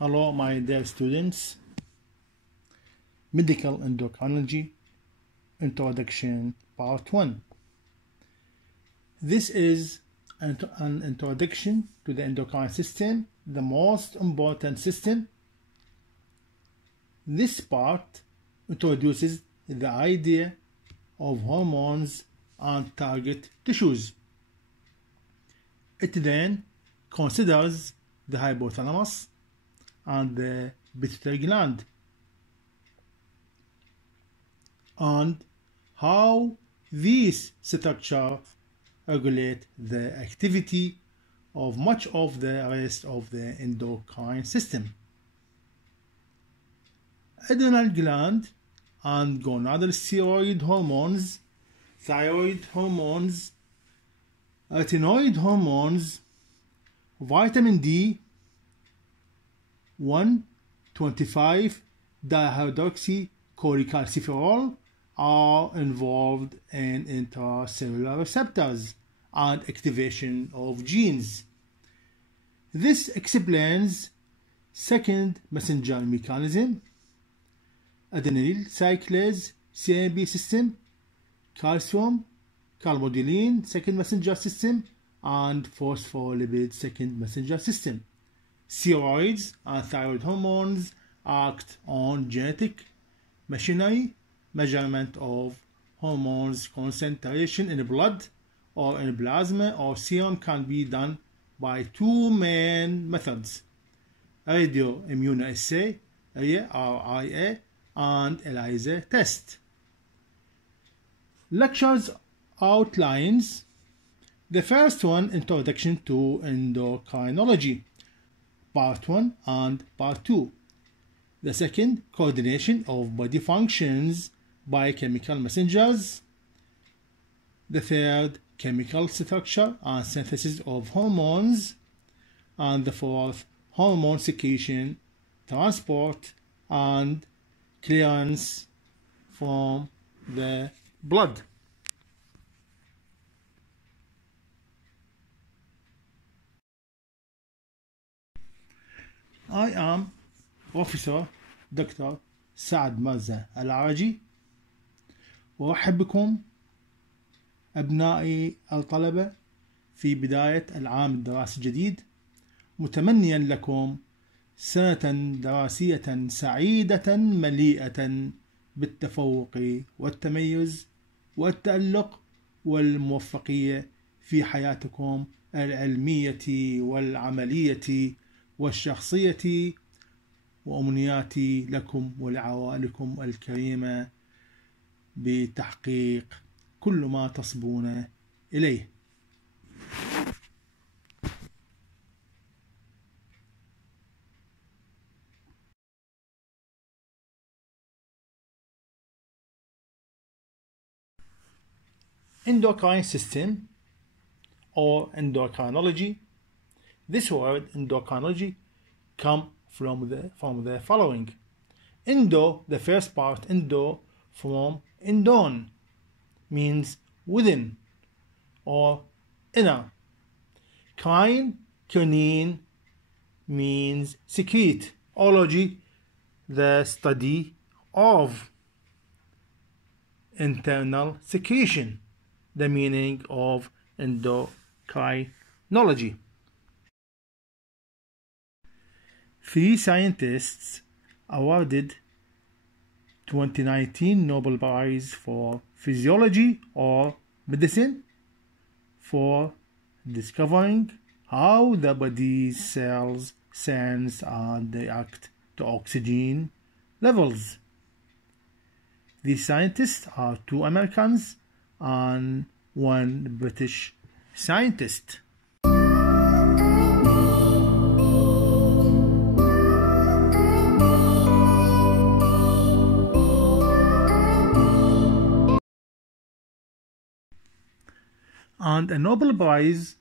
Hello my dear students. Medical Endocrinology Introduction Part 1. This is an introduction to the endocrine system, the most important system. This part introduces the idea of hormones and target tissues. It then considers the hypothalamus and the pituitary gland and how these structures regulate the activity of much of the rest of the endocrine system. Adrenal gland and gonadal steroid hormones, thyroid hormones, retinoid hormones, vitamin D, 1,25-dihydroxycholecalciferol are involved in intracellular receptors and activation of genes. This explains second messenger mechanism, adenyl cyclase CAB system, calcium calmodulin second messenger system, and phospholipid second messenger system. Steroids and thyroid hormones act on genetic machinery. Measurement of hormones concentration in blood or in plasma or serum can be done by two main methods: radioimmunoassay RIA and ELISA test. Lectures outlines: the first one, Introduction to Endocrinology, Part 1 and Part 2. The second, Coordination of body functions by chemical messengers. The third, Chemical structure and synthesis of hormones. And the fourth, Hormone secretion, transport, and clearance from the blood. I am Professor Dr. سعد مرزا العرجي، وأرحب بكم أبنائي الطلبة في بداية العام الدراسي الجديد، متمنيا لكم سنة دراسية سعيدة مليئة بالتفوق والتميز والتألق والموفقية في حياتكم العلمية والعملية والشخصية، وأمنياتي لكم ولعوائلكم الكريمة بتحقيق كل ما تصبون إليه. Endocrine system or endocrinology. This word endocrinology comes from the following: endo, the first part, endo, from endon, means within or inner. Crine, quinine, means secrete. Ology, the study of internal secretion, the meaning of endocrinology. 3 scientists awarded 2019 Nobel Prize for Physiology or Medicine for discovering how the body's cells sense and react to oxygen levels. These scientists are 2 Americans and 1 British scientist. And a Nobel Prize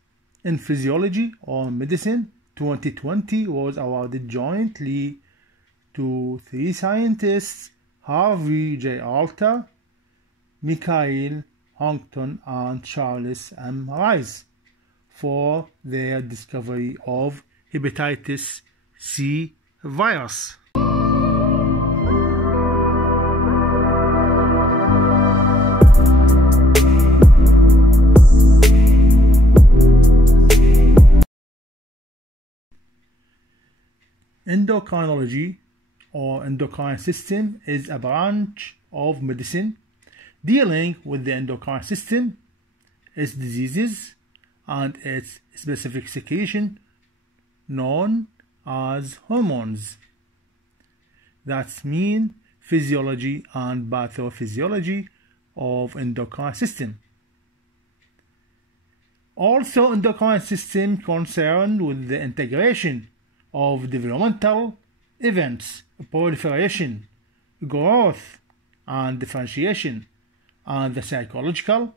in Physiology or Medicine 2020 was awarded jointly to 3 scientists, Harvey J. Alter, Michael Houghton, and Charles M. Rice, for their discovery of hepatitis C virus. Endocrinology or endocrine system is a branch of medicine dealing with the endocrine system, its diseases, and its specific secretion known as hormones. That means physiology and pathophysiology of endocrine system. Also, endocrine system concerned with the integration of developmental events, proliferation, growth, and differentiation, and the psychological,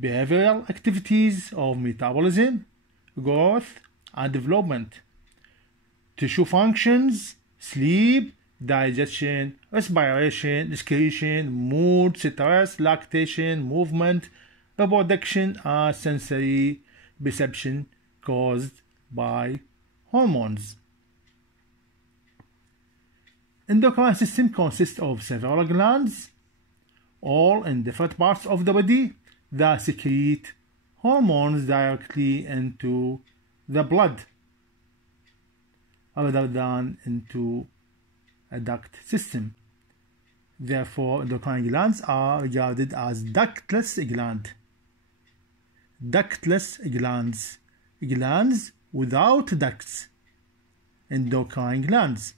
behavioral activities of metabolism, growth, and development, tissue functions, sleep, digestion, respiration, excretion, mood, stress, lactation, movement, reproduction, and sensory perception caused by hormones. Endocrine system consists of several glands, all in different parts of the body, that secrete hormones directly into the blood rather than into a duct system. Therefore, endocrine glands are regarded as ductless glands. Ductless glands, glands without ducts, endocrine glands.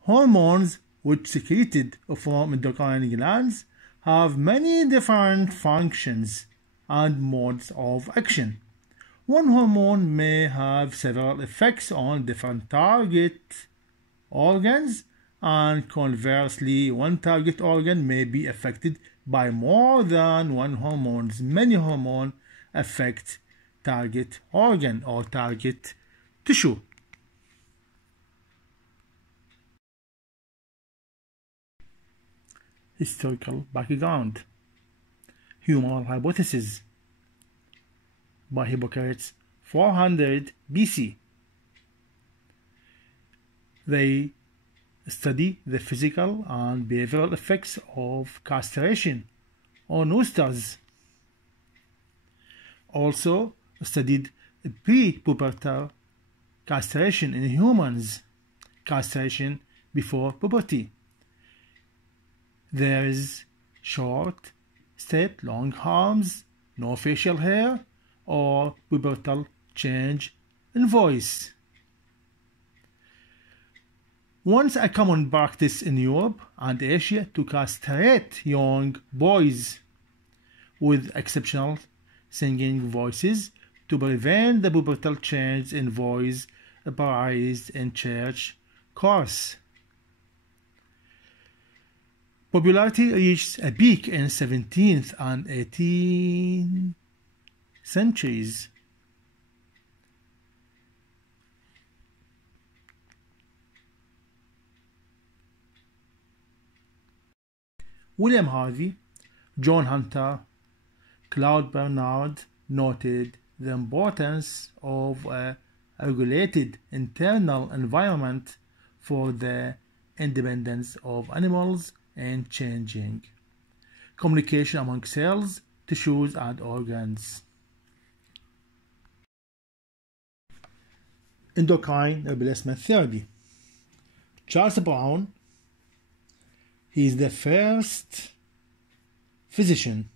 Hormones which secreted from endocrine glands have many different functions and modes of action. One hormone may have several effects on different target organs, and conversely, one target organ may be affected by more than one hormone. Many hormones affect target organ or target tissue. Historical background. Humoral hypothesis by Hippocrates 400 BC. They study the physical and behavioral effects of castration on oysters. Also studied pre-pubertal castration in humans, castration before puberty. There is short, straight, long arms, no facial hair, or pubertal change in voice. Once a common practice in Europe and Asia to castrate young boys with exceptional singing voices to prevent the pubertal change in voice prized in church choirs. Popularity reached a peak in 17th and 18th centuries. William Harvey, John Hunter, Claude Bernard noted the importance of a regulated internal environment for the independence of animals and changing communication among cells, tissues, and organs. Endocrine replacement therapy. Charles Brown, he is the first physician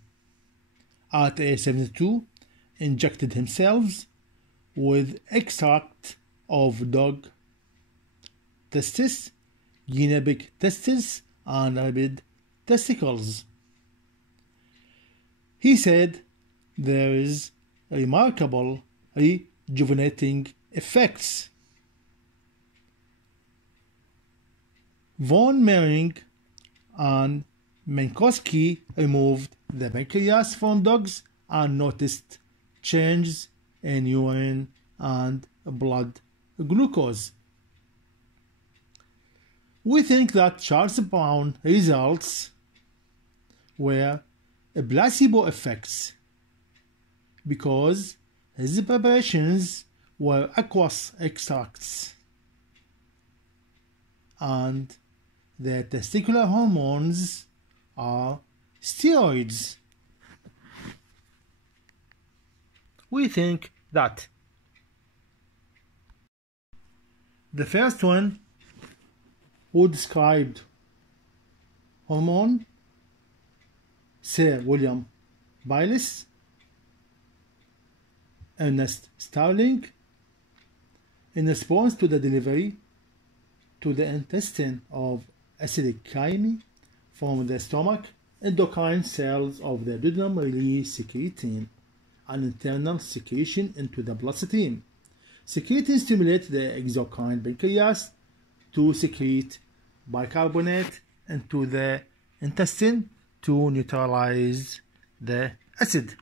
at age 72, injected himself with extract of dog testis, guinea pig testis, and rabbit testicles. He said there is remarkable rejuvenating effects. Von Mering and Minkowski removed the pancreas from dogs and noticed changes in urine and blood glucose. We think that Charles Brown results were placebo effects because his preparations were aqueous extracts. and the testicular hormones are steroids. We think that the first one who described hormone, Sir William Bayliss, Ernest Starling, in response to the delivery to the intestine of acidic chyme from the stomach, endocrine cells of the duodenum release secretin, an internal secretion into the bloodstream. Secretin stimulates the exocrine pancreas to secrete bicarbonate into the intestine to neutralize the acid.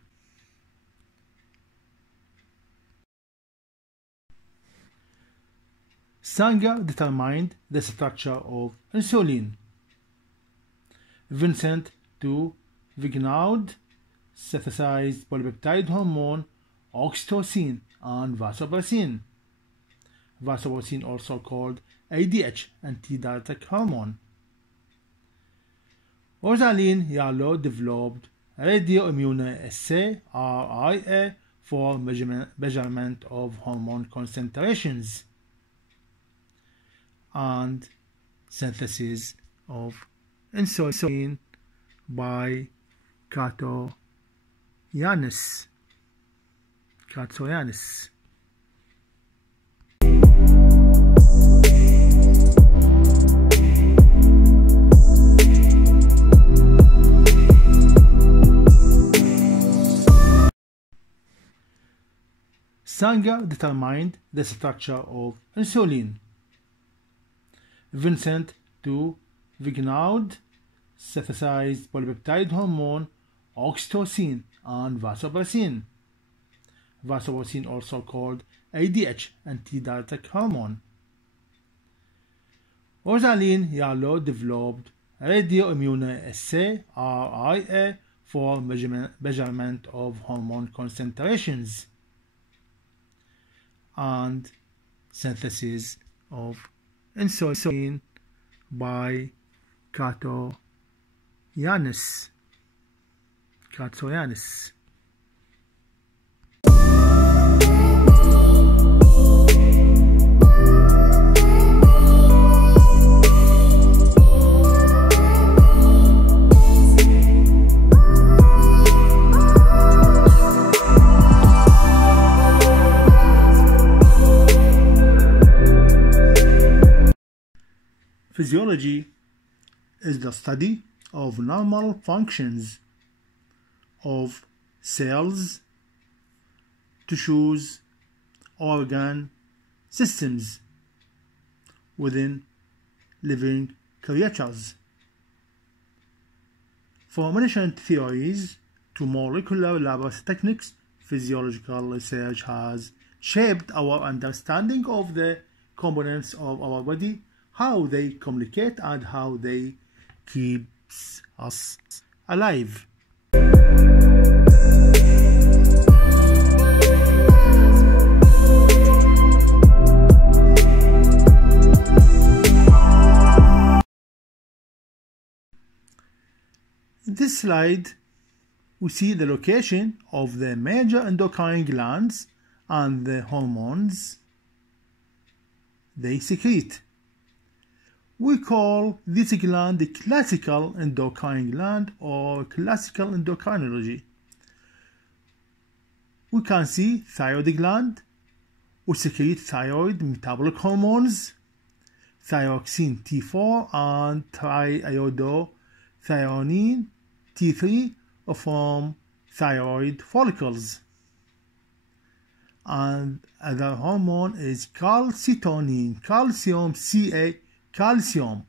Sanger determined the structure of insulin. Vincent to Vignaud synthesized polypeptide hormone oxytocin and vasopressin. Vasopressin, also called ADH, antidiuretic hormone. Rosalind Yalow developed radioimmunoassay RIA for measurement of hormone concentrations and synthesis of insulin by Catecholamine. Sanger determined the structure of insulin. Vincent to Vignaud synthesized polypeptide hormone oxytocin and vasopressin. Vasopressin, also called ADH, antidiuretic hormone. Rosalind Yalow developed radioimmunoassay RIA for measurement of hormone concentrations and synthesis of insulin by Catecholamine. Physiology is the study of normal functions of cells, tissues, organ systems within living creatures. From ancient theories to molecular laboratory techniques, physiological research has shaped our understanding of the components of our body, how they communicate, and how they keep us alive. In this slide, we see the location of the major endocrine glands and the hormones they secrete. We call this gland the classical endocrine gland or classical endocrinology. We can see thyroid gland, which secrete thyroid metabolic hormones, thyroxine T4 and triiodothyronine T3 from thyroid follicles. And other hormone is calcitonin, calcium Ca. Calcium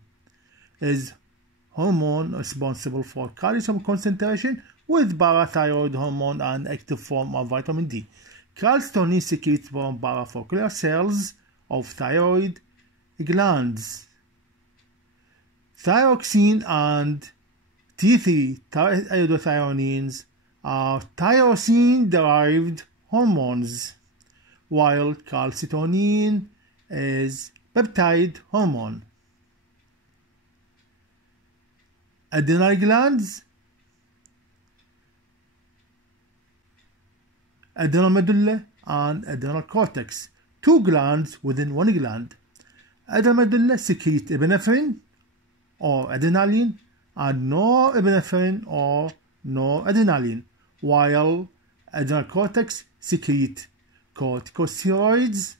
is hormone responsible for calcium concentration with parathyroid hormone and active form of vitamin D. Calcitonin secreted from parafollicular cells of thyroid glands. Thyroxine and T3 triiodothyronines are tyrosine-derived hormones, while calcitonin is peptide hormone. adrenal glands, adrenal medulla, and adrenal cortex. Two glands within one gland. Adrenal medulla secrete epinephrine or adrenaline and norepinephrine or noradrenaline, while adrenal cortex secrete corticosteroids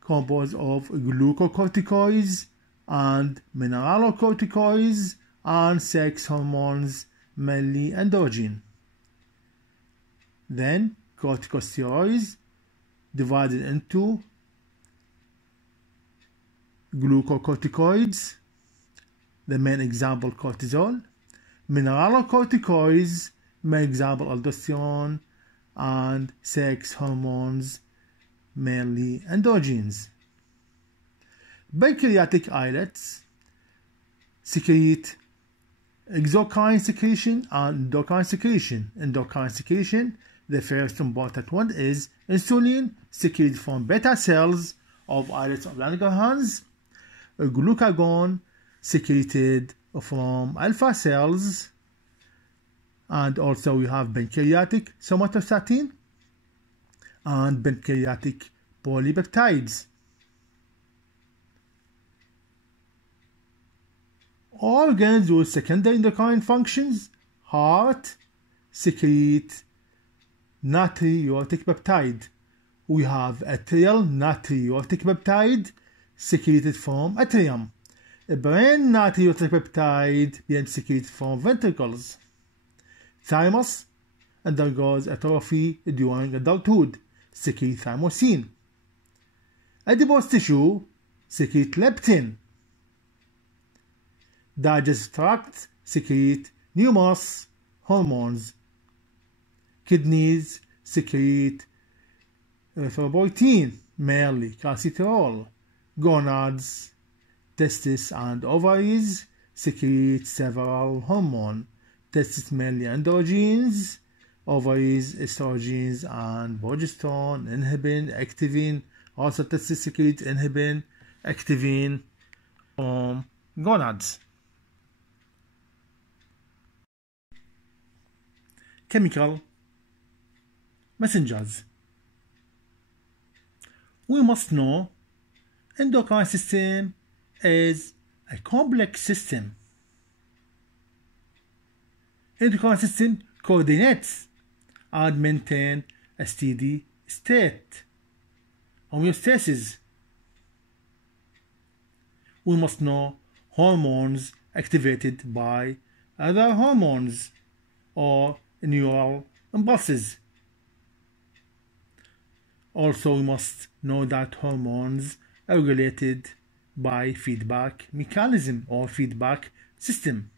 composed of glucocorticoids and mineralocorticoids and sex hormones, mainly androgen. Then corticosteroids divided into glucocorticoids, the main example cortisol, mineralocorticoids, main example aldosterone, and sex hormones, mainly androgens. Pancreatic islets secrete exocrine secretion and endocrine secretion. Endocrine secretion, the first important one is insulin secreted from beta cells of islets of Langerhans, glucagon secreted from alpha cells, and also we have pancreatic somatostatin and pancreatic polypeptides. Organs with secondary endocrine functions: heart secrete natriuretic peptide. We have atrial natriuretic peptide secreted from atrium. Brain natriuretic peptide being secreted from ventricles. Thymus undergoes atrophy during adulthood, secrete thymosin. Adipose tissue secrete leptin. Digestive tract secrete numerous hormones. Kidneys secrete erythropoietin, mainly calciferol. Gonads, testes, and ovaries secrete several hormones. Testes mainly androgens, ovaries estrogens and progesterone, inhibin, activin. Also testes secrete inhibin, activin from gonads. Chemical messengers. We must know endocrine system is a complex system. Endocrine system coordinates and maintains a steady state, homeostasis. We must know hormones activated by other hormones or neural impulses. Also, we must know that hormones are regulated by feedback mechanism or feedback system.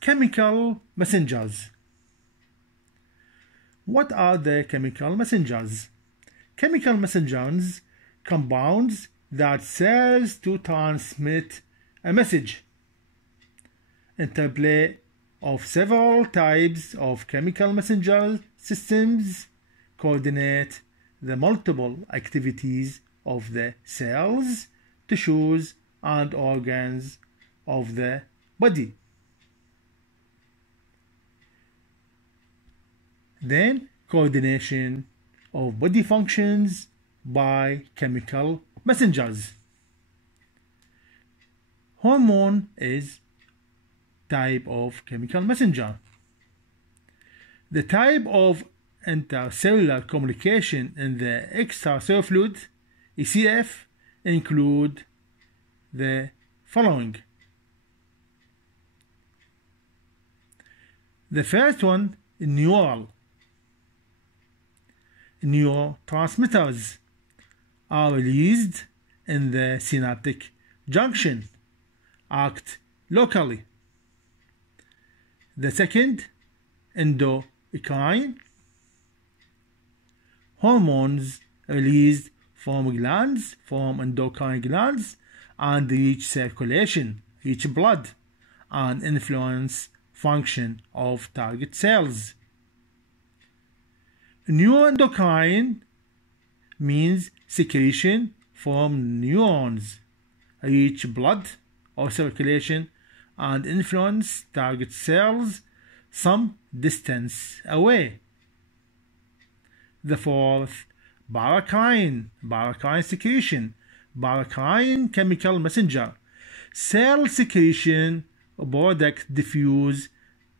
Chemical messengers. What are the chemical messengers? Chemical messengers compounds that serves to transmit a message. Interplay of several types of chemical messenger systems coordinate the multiple activities of the cells, tissues, and organs of the body. Then, coordination of body functions by chemical messengers. Hormone is type of chemical messenger. The type of intercellular communication in the extracellular fluid ECF include the following. The first one, neural. Neurotransmitters are released in the synaptic junction, act locally. The second, endocrine. Hormones released from glands, from endocrine glands, and reach circulation, reach blood, and influence function of target cells. Neuroendocrine means secretion from neurons, reach blood, or circulation and influence target cells some distance away. The fourth, paracrine secretion. Paracrine chemical messenger. Cell secretion products diffuse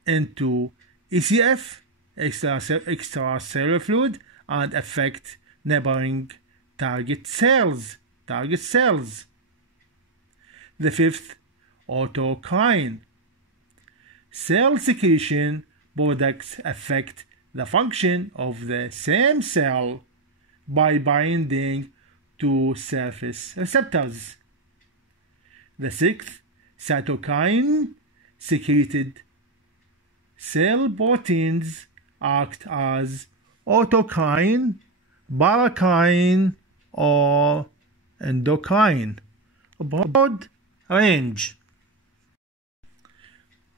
into ECF, extracellular fluid, and affect neighboring target cells. The fifth, autocrine. Cell secretion products affect the function of the same cell by binding to surface receptors. The sixth, cytokine secreted cell proteins act as autocrine, paracrine, or endocrine. A broad range.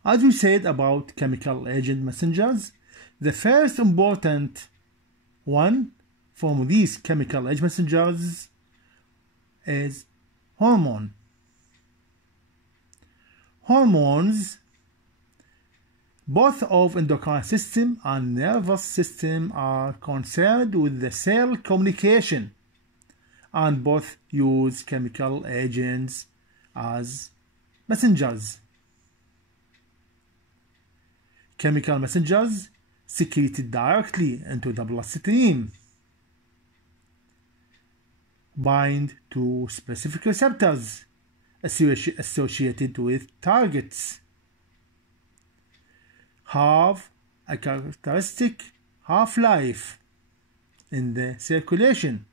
As we said about chemical agent messengers, the first important one from these chemical agent messengers is hormone. Hormones, both of endocrine system and nervous system, are concerned with the cell communication, and both use chemical agents as messengers. Chemical messengers secreted directly into the bloodstream bind to specific receptors associated with targets, have a characteristic half-life in the circulation,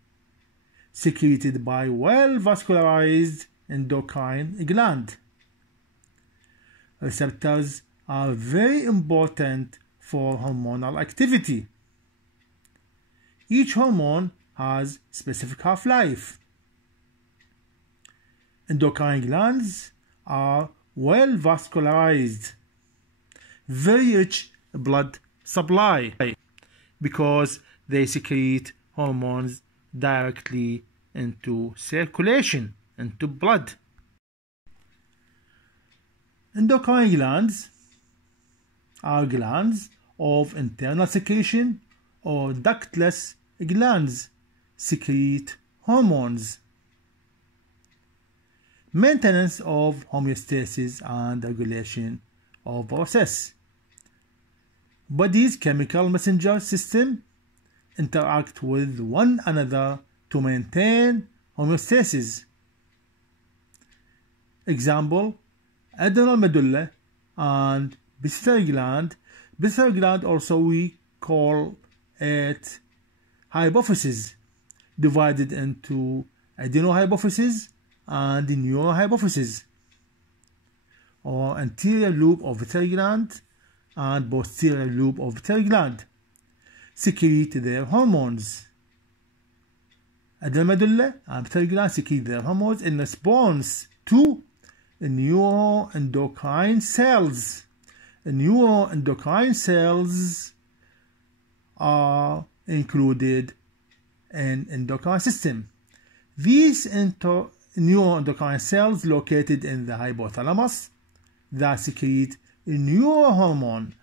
secreted by well-vascularized endocrine gland. Receptors are very important for hormonal activity. Each hormone has specific half-life. Endocrine glands are well vascularized, very rich blood supply, because they secrete hormones directly into circulation, into blood. Endocrine glands are glands of internal secretion or ductless glands secrete hormones. Maintenance of homeostasis and regulation of process. Body's chemical messenger system interact with one another to maintain homeostasis. Example, adrenal medulla and pituitary gland. Pituitary gland also we call it hypophysis, divided into adenohypophysis and neurohypophysis, or anterior lobe of pituitary gland and posterior lobe of pituitary gland, secrete their hormones. Adrenal medulla and pituitary gland secrete their hormones in response to neuroendocrine cells. Neuroendocrine cells are included in endocrine system. These neuroendocrine cells located in the hypothalamus that secrete a neurohormone.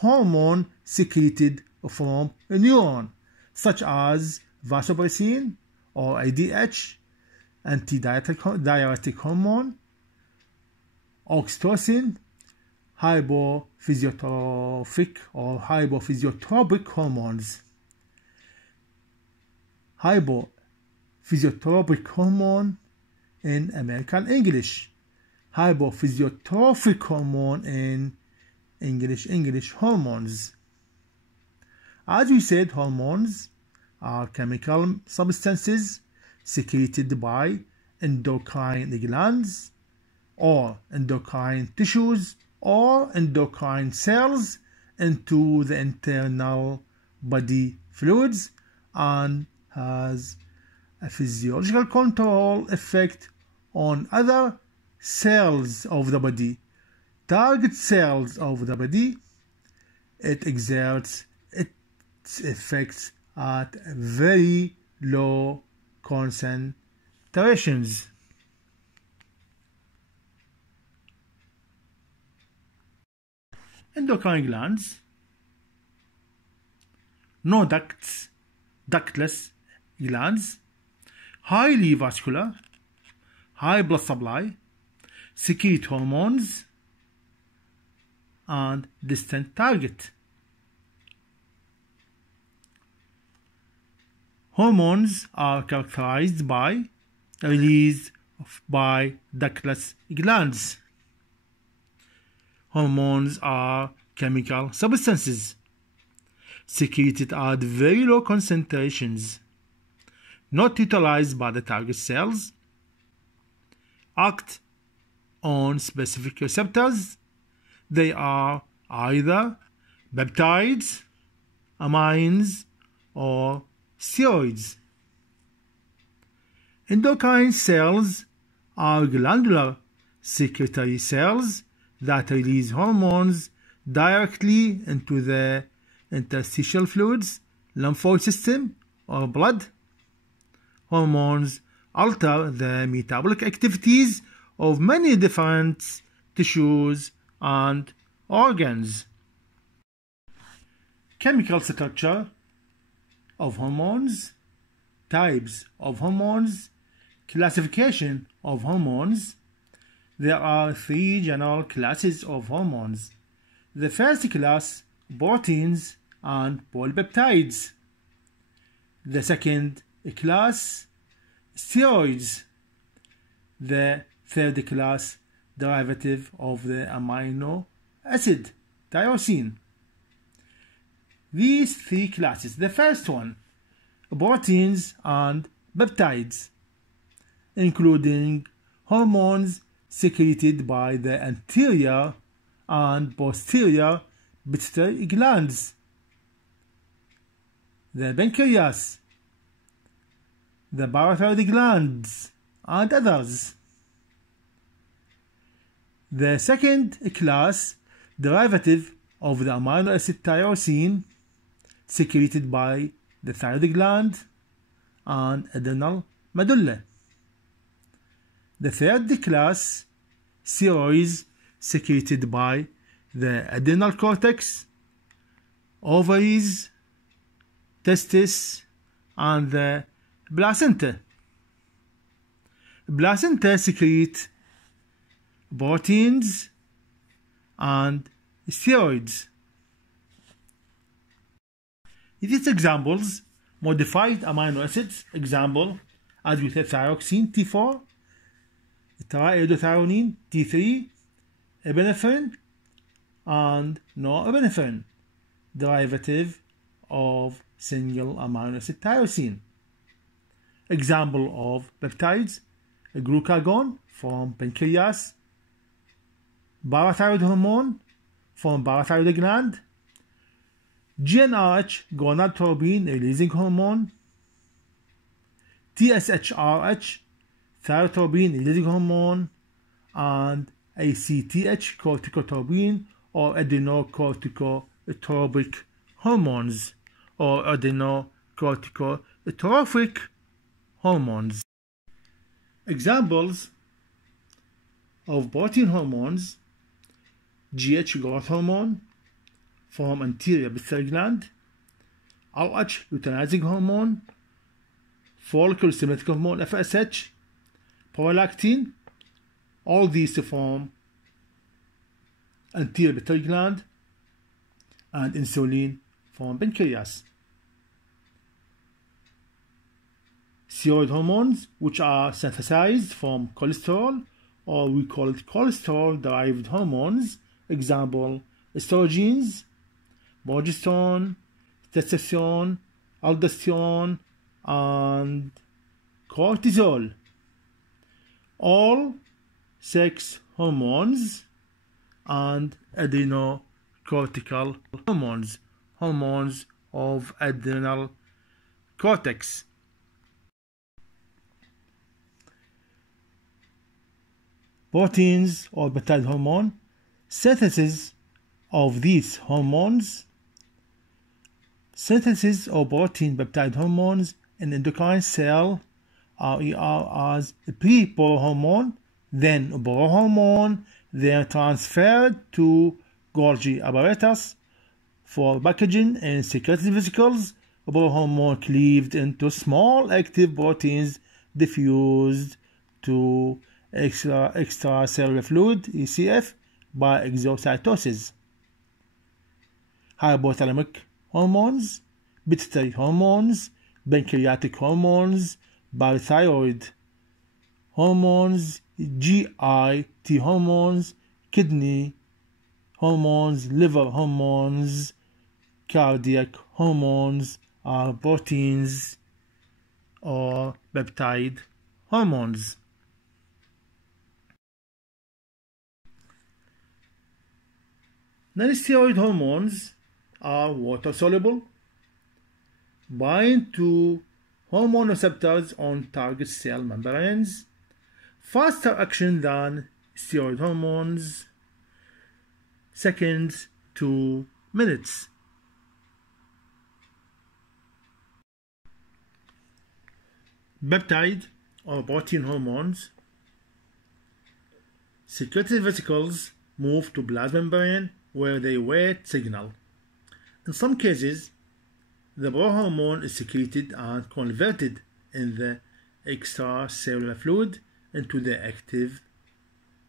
Hormone secreted from a neuron, such as vasopressin or ADH, antidiuretic hormone, oxytocin, hypophysiotropic hormones. Hypophysiotropic hormone in American English, hypophysiotrophic hormone in English hormones. As we said, hormones are chemical substances secreted by endocrine glands or endocrine tissues or endocrine cells into the internal body fluids, and has a physiological control effect on other cells of the body, target cells of the body. It exerts its effects at very low concentrations. endocrine glands, no ducts, ductless glands, highly vascular, high blood supply, secrete hormones, and distant target. Hormones are characterized by release by ductless glands. Hormones are chemical substances secreted at very low concentrations, not utilized by the target cells, act on specific receptors. They are either peptides, amines, or steroids. Endocrine cells are glandular secretory cells that release hormones directly into the interstitial fluids, lymphoid system, or blood. Hormones alter the metabolic activities of many different tissues and organs. Chemical structure of hormones, types of hormones, classification of hormones. There are three general classes of hormones. The first class, proteins and polypeptides. The second class, steroids. The third class, derivative of the amino acid, TYROSIN. These three classes. The first one, proteins and peptides, including hormones secreted by the anterior and posterior pituitary glands, the pancreas, the parathyroid glands, and others. The second class, derivative of the amino acid TYROSIN, secreted by the thyroid gland and adrenal medulla. The third class, steroids, secreted by the adrenal cortex, ovaries, testes, and the placenta. Placenta secrete proteins and steroids. These examples, modified amino acids, example, as we said, thyroxine, T4, triiodothyronine, T3, epinephrine, and norepinephrine, derivative of single amino acid tyrosine. Example of peptides, glucagon from pancreas, parathyroid hormone from parathyroid gland, GnRH, gonadotropin releasing hormone, TSHRH, thyrotropin releasing hormone, and ACTH, corticotropin or adrenocorticotropic hormones or adrenocorticotrophic hormones. Examples of protein hormones: GH, growth hormone from anterior pituitary gland, RH, luteinizing hormone, follicle stimulating hormone FSH, prolactin, all these from anterior pituitary gland, and insulin from pancreas. Steroid hormones, which are synthesized from cholesterol, or we call it cholesterol-derived hormones. Example, estrogens, progesterone, testosterone, aldosterone, and cortisol. All sex hormones and adrenocortical hormones, hormones of adrenal cortex. Proteins or peptide hormone, synthesis of these hormones. Synthesis of protein peptide hormones in endocrine cell are as pre-prohormone, then prohormone, then transferred to Golgi apparatus for packaging and secreted vesicles. Prohormone cleaved into small active proteins diffused to extracellular fluid (ECF) by exocytosis. Hypothalamic hormones, pituitary hormones, pancreatic hormones, parathyroid hormones, GIT hormones, kidney hormones, liver hormones, cardiac hormones are proteins or peptide hormones. Non-steroid hormones are water-soluble, bind to hormone receptors on target cell membranes, faster action than steroid hormones, seconds to minutes. Peptide or protein hormones. Secreted vesicles move to plasma membrane where they wait signal. In some cases, the prohormone is secreted and converted in the extracellular fluid into the active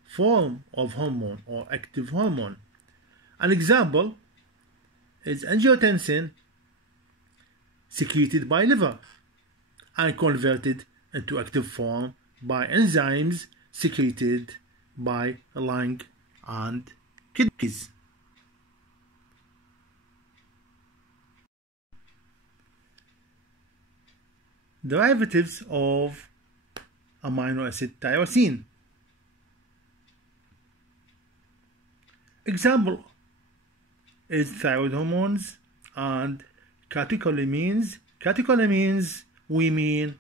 form of hormone or active hormone. An example is angiotensin secreted by liver and converted into active form by enzymes secreted by lung and kidneys. Derivatives of amino acid tyrosine. Example is thyroid hormones and catecholamines. Catecholamines, we mean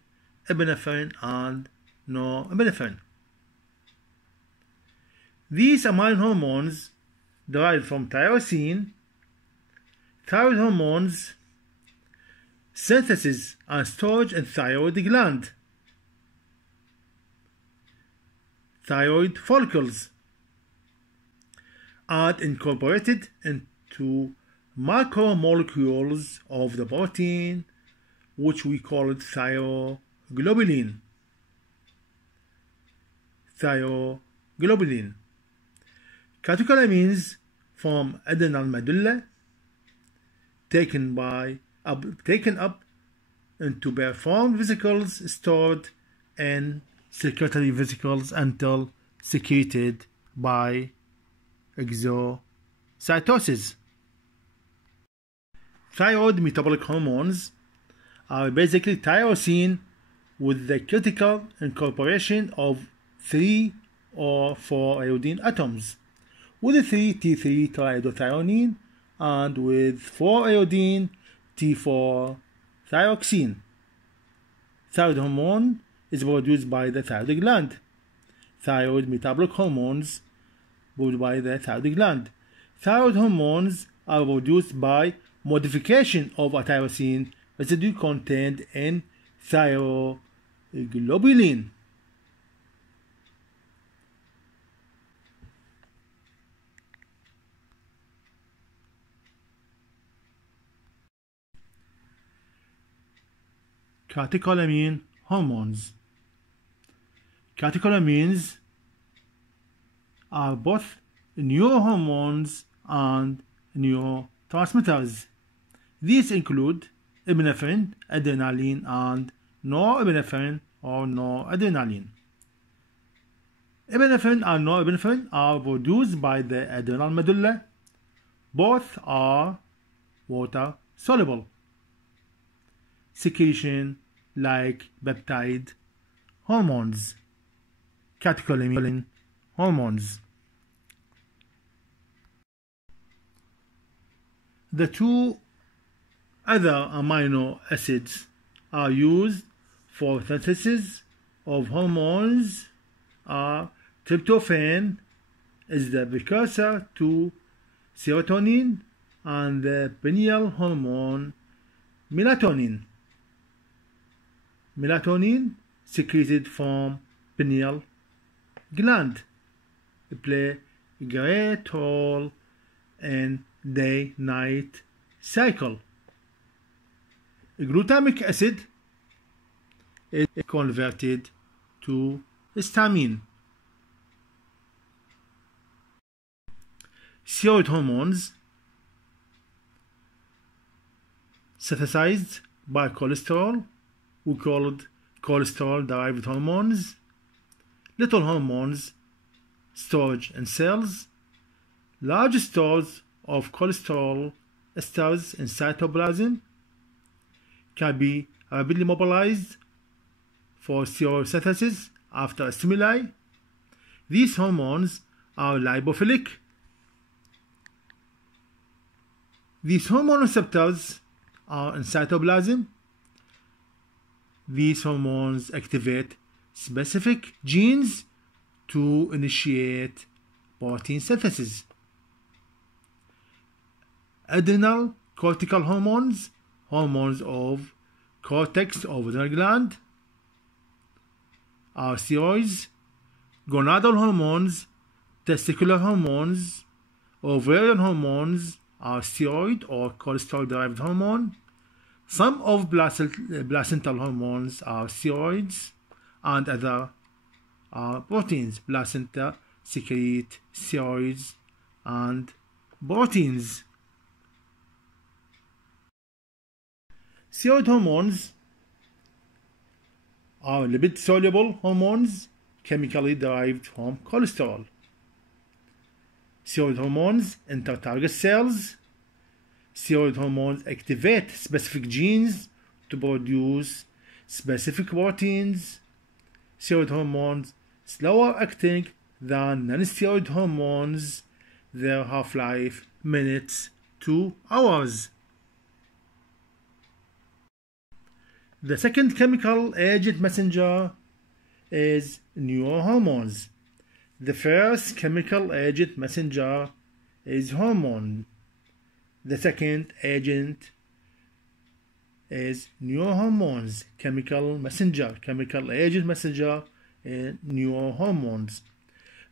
epinephrine and norepinephrine. These amino hormones derived from tyrosine. Thyroid hormones synthesis and storage in thyroid gland, thyroid follicles, and incorporated into macromolecules of the protein, which we call it thyroglobulin. Thyroglobulin. Catecholamines from adrenal medulla, taken up into performed vesicles stored in secretory vesicles until secreted by exocytosis. Thyroid metabolic hormones are basically tyrosine with the critical incorporation of 3 or 4 iodine atoms, with 3 T3 triiodothyronine and with 4 iodine T4 thyroxine. Thyroid hormone is produced by the thyroid gland. Thyroid metabolic hormones produced by the thyroid gland. Thyroid hormones are produced by modification of a tyrosine residue contained in thyroglobulin. Catecholamine hormones. Catecholamines are both neurohormones and neurotransmitters. These include epinephrine, adrenaline, and norepinephrine or noradrenaline. Epinephrine and norepinephrine are produced by the adrenal medulla. Both are water soluble. Secretion like peptide hormones, catecholamine hormones. The 2 other amino acids are used for synthesis of hormones are tryptophan is the precursor to serotonin and the pineal hormone melatonin. Melatonin secreted from pineal gland play a great role in day-night cycle. Glutamic acid is converted to histamine. Steroid hormones synthesized by cholesterol, we call it cholesterol-derived hormones. Little hormones storage in cells. Large stores of cholesterol esters in cytoplasm can be rapidly mobilized for steroid synthesis after stimuli. These hormones are lipophilic. These hormone receptors are in cytoplasm. These hormones activate specific genes to initiate protein synthesis. Adrenal cortical hormones, hormones of cortex of adrenal gland, are steroids. Gonadal hormones, testicular hormones, ovarian hormones are steroid or cholesterol-derived hormone. Some of placental hormones are steroids and other are proteins. Placenta secrete steroids and proteins. Steroid hormones are lipid-soluble hormones chemically derived from cholesterol. Steroid hormones enter target cells. Steroid hormones activate specific genes to produce specific proteins. Steroid hormones slower acting than non-steroid hormones. Their half-life minutes to hours. The second chemical agent messenger is neurohormones. The first chemical agent messenger is hormone. The second agent is neurohormones, chemical agent messenger in neurohormones.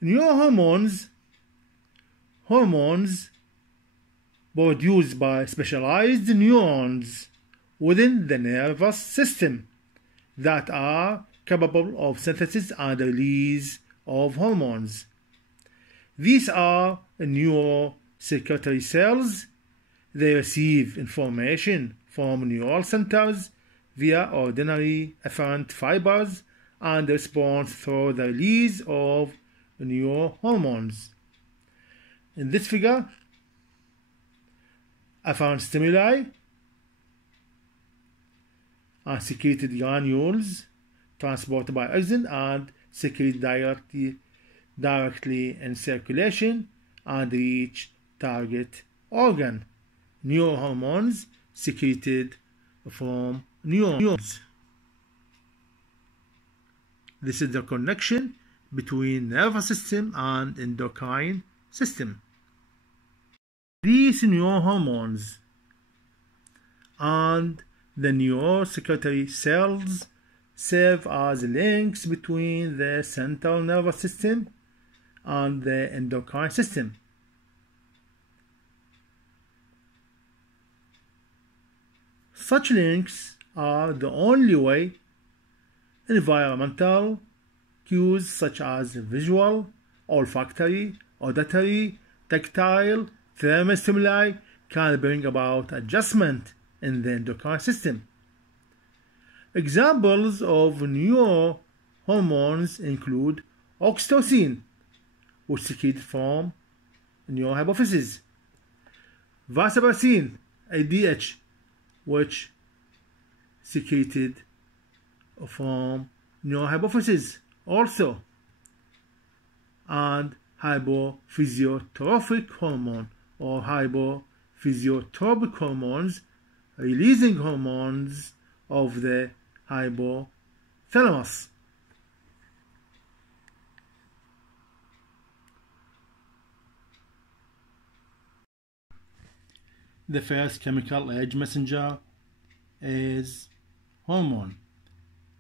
Neurohormones, hormones produced by specialized neurons within the nervous system that are capable of synthesis and release of hormones. These are neurocircuitry cells. They receive information from neural centers via ordinary afferent fibers and respond through the release of neurohormones. In this figure, afferent stimuli are secreted granules transported by oxygen and secrete directly in circulation and reach target organ. Neurohormones secreted from neurons. This is the connection between nervous system and endocrine system. These neurohormones and the neurocircuitry cells serve as links between the central nervous system and the endocrine system. Such links are the only way environmental cues such as visual, olfactory, auditory, tactile, thermal stimuli can bring about adjustment in the endocrine system. Examples of neurohormones include oxytocin, which secreted from neurohypophysis, vasopressin, ADH, which secreted from neurohypophysis also, and hypophysiotrophic hormone or hypophysiotropic hormones, releasing hormones of the hypothalamus. The first chemical age messenger is hormone.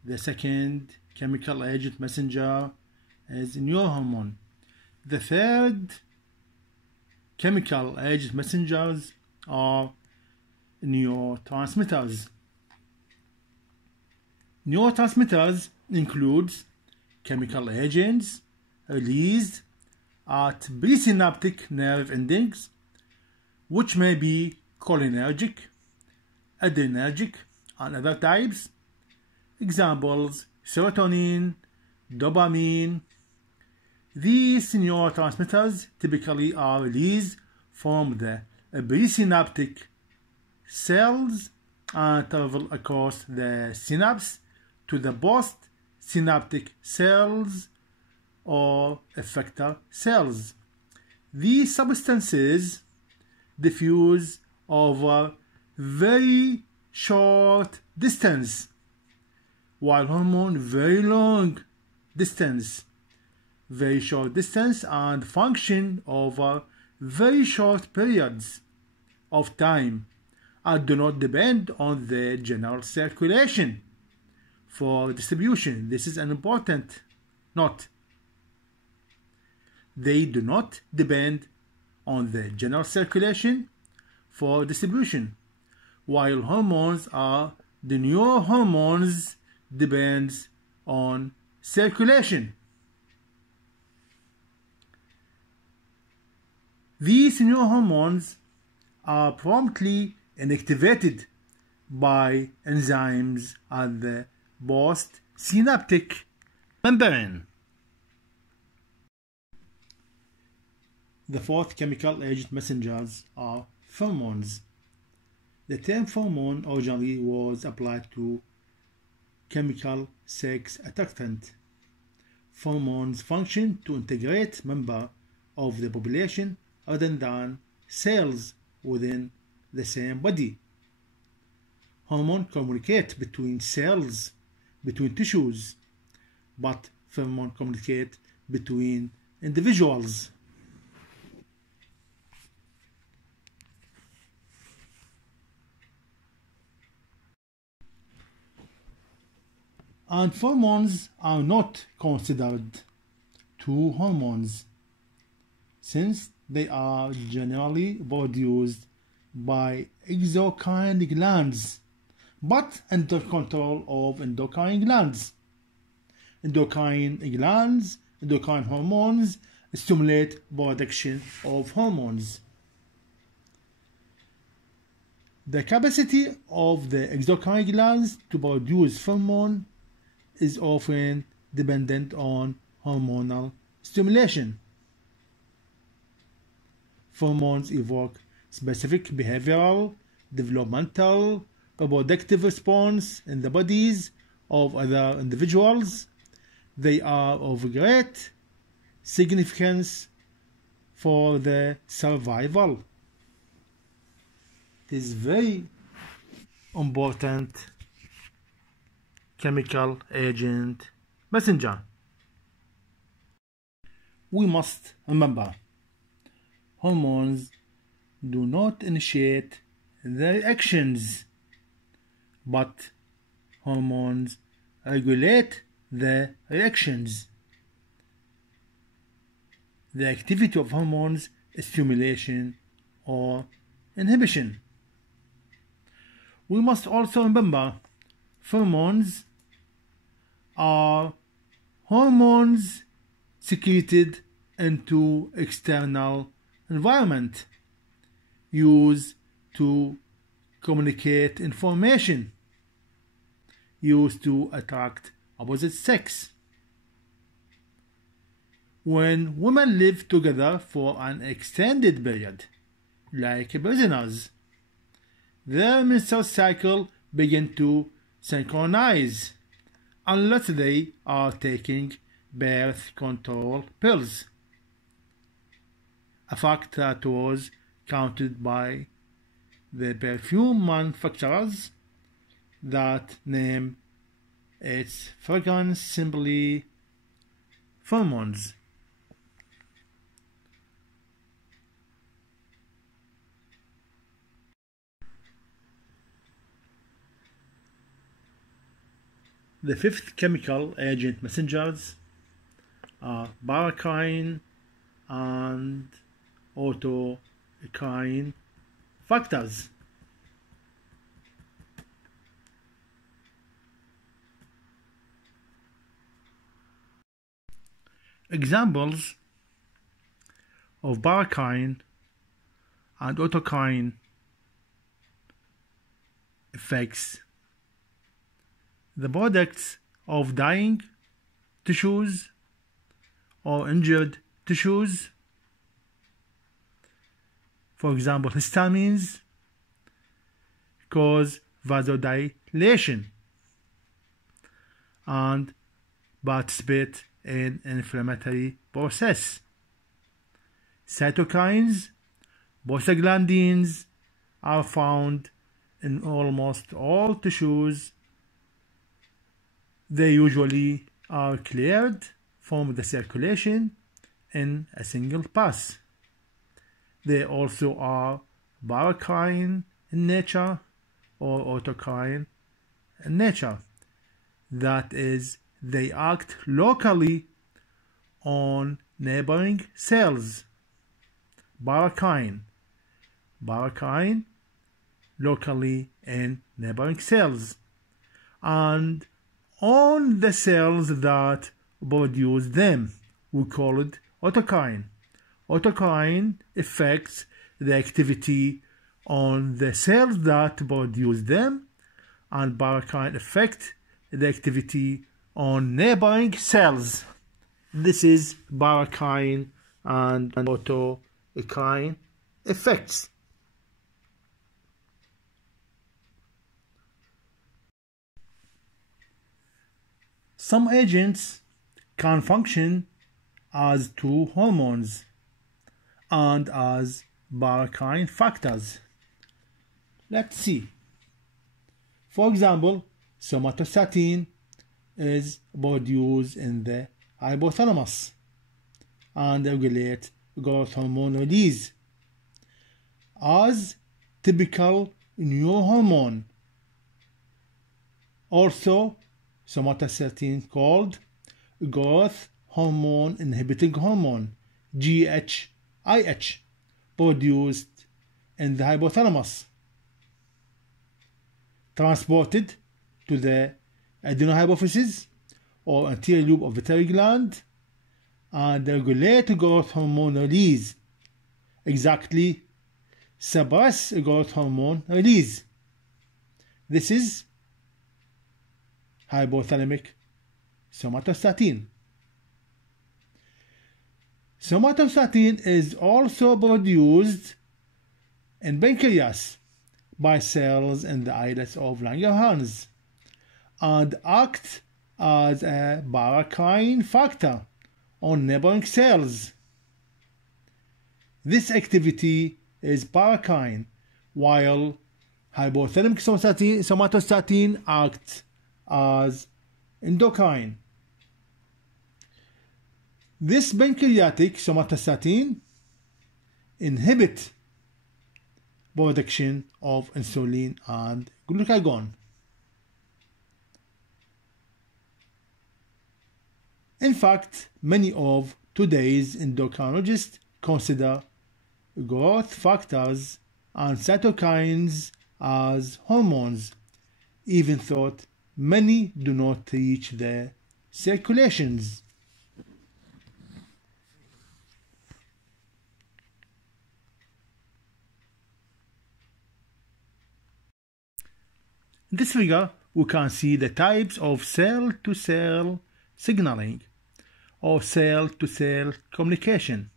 The second chemical agent messenger is neurohormone. The third chemical agent messengers are neurotransmitters. Neurotransmitters includes chemical agents released at presynaptic nerve endings, which may be cholinergic, adrenergic, and other types. Examples: serotonin, dopamine. These neurotransmitters typically are released from the presynaptic cells and travel across the synapse to the postsynaptic cells or effector cells. These substances diffuse over very short distance, while hormone very long distance. Very short distance and function over very short periods of time and do not depend on the general circulation for distribution. This is an important note. They do not depend on the general circulation for distribution, while hormones are the neurohormones depends on circulation. These neurohormones are promptly inactivated by enzymes at the postsynaptic membrane. The fourth chemical agent messengers are pheromones. The term pheromone originally was applied to chemical sex attractant. Pheromones function to integrate members of the population other than cells within the same body. Hormones communicate between cells, between tissues, but pheromones communicate between individuals. And pheromones are not considered true hormones, since they are generally produced by exocrine glands, but under control of endocrine glands. Endocrine glands, endocrine hormones stimulate production of hormones. The capacity of the exocrine glands to produce pheromone is often dependent on hormonal stimulation. Pheromones evoke specific behavioral, developmental, reproductive response in the bodies of other individuals. They are of great significance for the survival. It is very important chemical agent messenger. We must remember, hormones do not initiate the reactions, but hormones regulate the reactions. The activity of hormones is stimulation or inhibition. We must also remember, pheromones are hormones secreted into external environment used to communicate information, used to attract opposite sex. When women live together for an extended period, like prisoners, their menstrual cycle begins to synchronize unless they are taking birth control pills, a fact that was counted by the perfume manufacturers that name its fragrance simply Pheromones. The fifth chemical agent messengers are Paracrine and autocrine factors. Examples of paracrine and autocrine effects: the products of dying tissues or injured tissues, for example histamines, cause vasodilation and participate in inflammatory process. Cytokines, prostaglandins are found in almost all tissues. They usually are cleared from the circulation in a single pass. They also are paracrine in nature or autocrine in nature. That is, they act locally on neighboring cells. Paracrine locally in neighboring cells and on the cells that produce them. We call it autocrine. Autocrine affects the activity on the cells that produce them, and paracrine affects the activity on neighboring cells. This is paracrine and autocrine effects. Some agents can function as two hormones and as paracrine factors. Let's see. For example, somatostatin is produced in the hypothalamus and regulates growth hormone release as typical neurohormone. Also, somatostatin called growth hormone inhibiting hormone GHIH produced in the hypothalamus, transported to the adenohypophysis or anterior lobe of the pituitary gland and regulate growth hormone release. Exactly, suppress growth hormone release. This is hypothalamic somatostatin. Somatostatin is also produced in pancreas by cells in the islets of Langerhans and acts as a paracrine factor on neighboring cells. This activity is paracrine, while hypothalamic somatostatin acts as endocrine. This pancreatic somatostatin inhibits production of insulin and glucagon. In fact, many of today's endocrinologists consider growth factors and cytokines as hormones, even though many do not reach the circulations. In this figure, we can see the types of cell-to-cell signaling or cell-to-cell communication.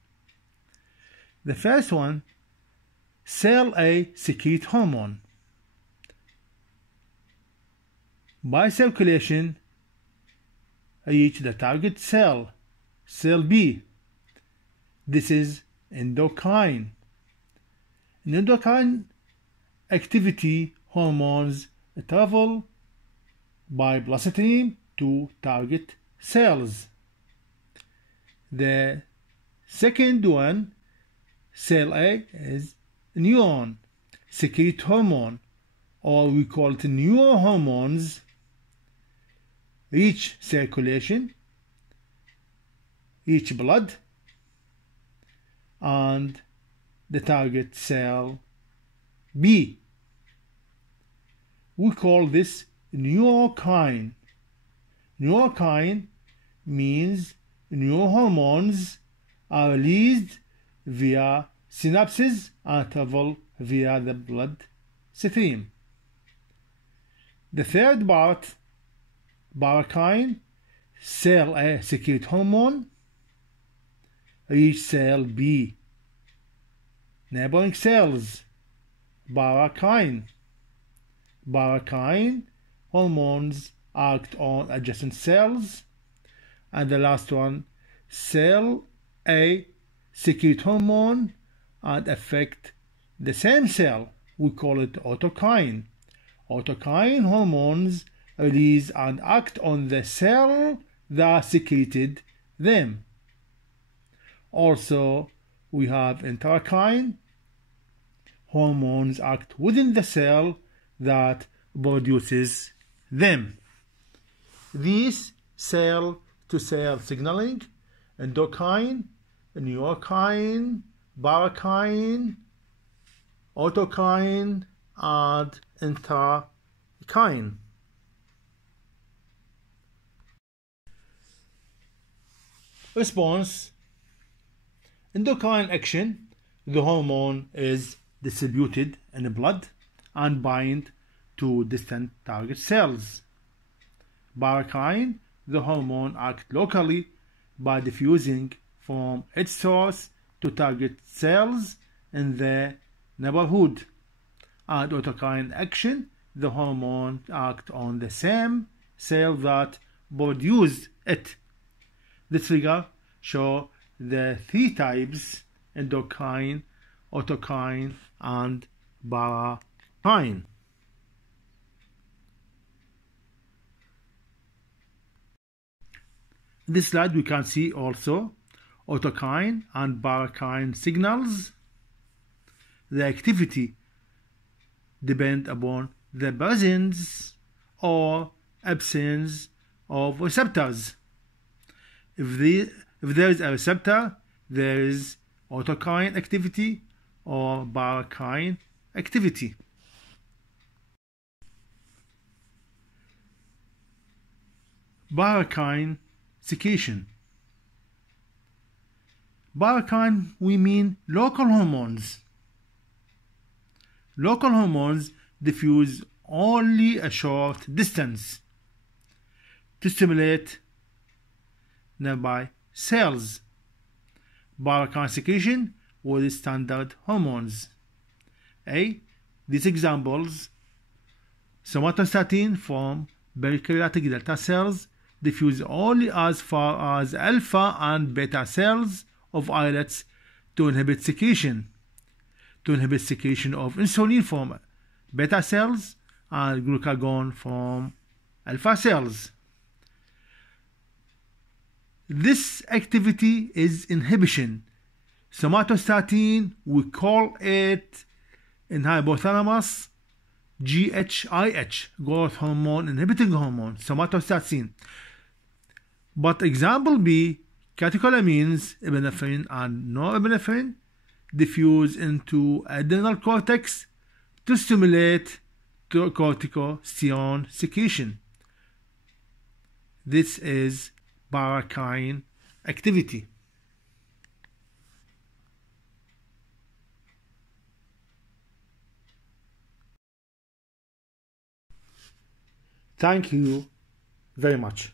The first one, cell A secrete hormone. By circulation, reach the target cell, cell B. This is endocrine. In endocrine activity, hormones travel by bloodstream to target cells. The second one, cell A, is neuron, secrete hormone, or we call it neurohormones, reach circulation, reach blood, and the target cell B. We call this neurocrine. Neurocrine means neurohormones are released via synapses and travel via the blood stream. The third part, paracrine, cell A secrete hormone, reach cell B. Neighboring cells, paracrine. Paracrine hormones act on adjacent cells. And the last one, cell A secrete hormone and affect the same cell. We call it autocrine. Autocrine hormones release and act on the cell that secreted them. Also, we have endocrine. Hormones act within the cell that produces them. These cell-to-cell signaling, endocrine, neurocrine, paracrine, autocrine, and endocrine. Response: endocrine action, the hormone is distributed in the blood and bind to distant target cells. Paracrine, the hormone acts locally by diffusing from its source to target cells in the neighborhood. And autocrine action, the hormone acts on the same cell that produced it. This figure shows the three types: endocrine, autocrine, and paracrine. In this slide we can see also autocrine and paracrine signals. The activity depends upon the presence or absence of receptors. If there is a receptor, there is autocrine activity or paracrine activity. Paracrine secretion. Paracrine, we mean local hormones. Local hormones diffuse only a short distance to stimulate nearby cells. Paracrine secretion with standard hormones. These examples: somatostatin from pancreatic delta cells diffuse only as far as alpha and beta cells of islets to inhibit secretion. To inhibit secretion of insulin from beta cells and glucagon from alpha cells. This activity is inhibition. Somatostatin, we call it in hypothalamus GHIH, growth hormone inhibiting hormone, somatostatin. But example B, catecholamines, epinephrine and norepinephrine, diffuse into adrenal cortex to stimulate corticosteroid secretion. This is paracrine activity. Thank you very much.